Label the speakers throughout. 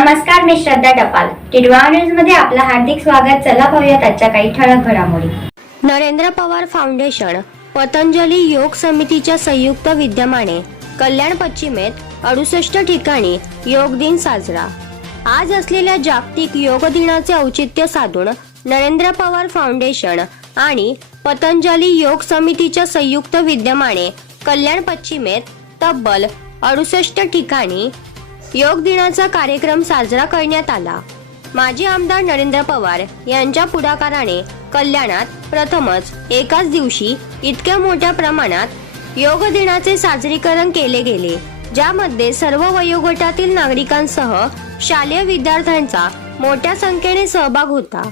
Speaker 1: नमस्कार मी श्रद्धा टपाल. टिडवा न्यूजमध्ये आपलं हार्दिक स्वागत. चला पाहूयात आजच्या काही ठळक घडामोडी.
Speaker 2: नरेंद्र पवार फाउंडेशन पतंजली योग समितीच्या संयुक्त विद्यमाने कल्याण पश्चिमेत अडुसष्ट ठिकाणी योग दिन साजरा. आज असलेल्या जागतिक योग दिनाचे औचित्य साधून नरेंद्र पवार फाउंडेशन आणि पतंजली योग समितीच्या संयुक्त विद्यमाने कल्याण पश्चिमेत तब्बल अडुसष्ट ठिकाणी योग दिनाचा कार्यक्रम साजरा करण्यात आला. माजी आमदार नरेंद्र पवार यांच्या पुढाकाराने कल्याणात प्रथमच एकाच दिवशी इतक्या मोठ्या प्रमाणात योग दिनाचे साजरीकरण केले गेले ज्यामध्ये सर्व वयोगटातील नागरिकांसह शालेय विद्यार्थ्यांचा मोठ्या संख्येने सहभाग होता.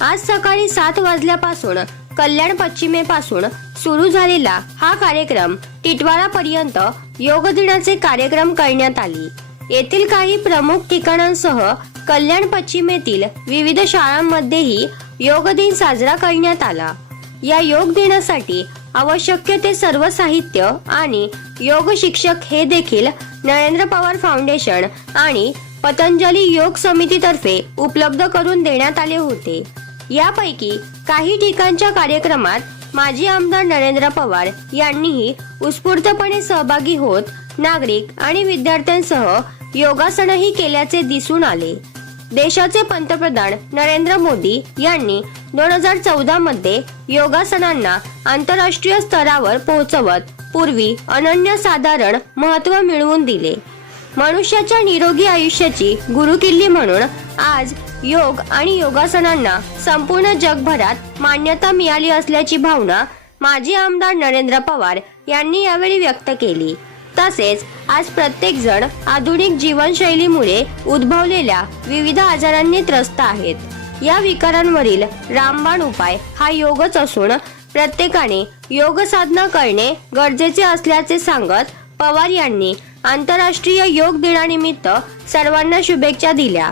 Speaker 2: आज सकाळी सात वाजल्यापासून कल्याण पश्चिमेपासून सुरू झालेला हा कार्यक्रम टिटवाळा पर्यंत योग दिनाचे कार्यक्रम करण्यात आले. येथील काही प्रमुख ठिकाणांसह कल्याण पश्चिमेतील विविध शाळांमध्येही योग दिन साजरा करण्यात आला. या योग दिनासाठी आवश्यक ते सर्व साहित्य आणि योग शिक्षक हे देखील नरेंद्र पवार फाउंडेशन आणि पतंजली योग समितीतर्फे उपलब्ध करून देण्यात आले होते. यापैकी काही ठिकाणच्या कार्यक्रमात माजी आमदार नरेंद्र पवार यांनीही उत्स्फूर्तपणे सहभागी होत नागरिक आणि विद्यार्थ्यांसह योगासनही केल्याचे दिसून आले. देशाचे पंतप्रधान नरेंद्र मोदी यांनी दोन हजार चौदा मध्ये योगासनांना आंतरराष्ट्रीय स्तरावर पोहोचवत पूर्वी अनन्यसाधारण महत्त्व मिळवून दिले. मनुष्याच्या निरोगी आयुष्याची गुरुकिल्ली म्हणून आज योग आणि योगासनांना संपूर्ण जगभरात मान्यता मिळाली असल्याची भावना माजी आमदार नरेंद्र पवार यांनी यावेळी व्यक्त केली. तसेच आज प्रत्येक जण आधुनिक जीवनशैलीमुळे उद्भवलेल्या विविध आजारांनी त्रस्त आहेत. या विकारांवरील रामबाण उपाय हा योगच असून प्रत्येकाने योग साधना करणे गरजेचे असल्याचे सांगत पवार यांनी आंतरराष्ट्रीय योग दिनानिमित्त सर्वांना शुभेच्छा दिल्या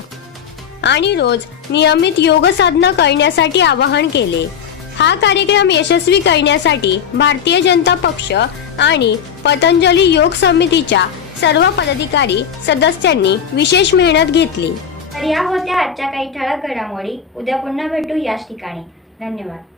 Speaker 2: आणि रोज नियमित योग साधना करण्यासाठी आवाहन केले. हा कार्यक्रम यशस्वी करण्यासाठी भारतीय जनता पक्ष आणि पतंजली योग समितीच्या सर्व पदाधिकारी सदस्यांनी विशेष मेहनत घेतली.
Speaker 1: तर या होत्या आजच्या काही ठळक घडामोडी. उद्या पुन्हा भेटू याच ठिकाणी. धन्यवाद.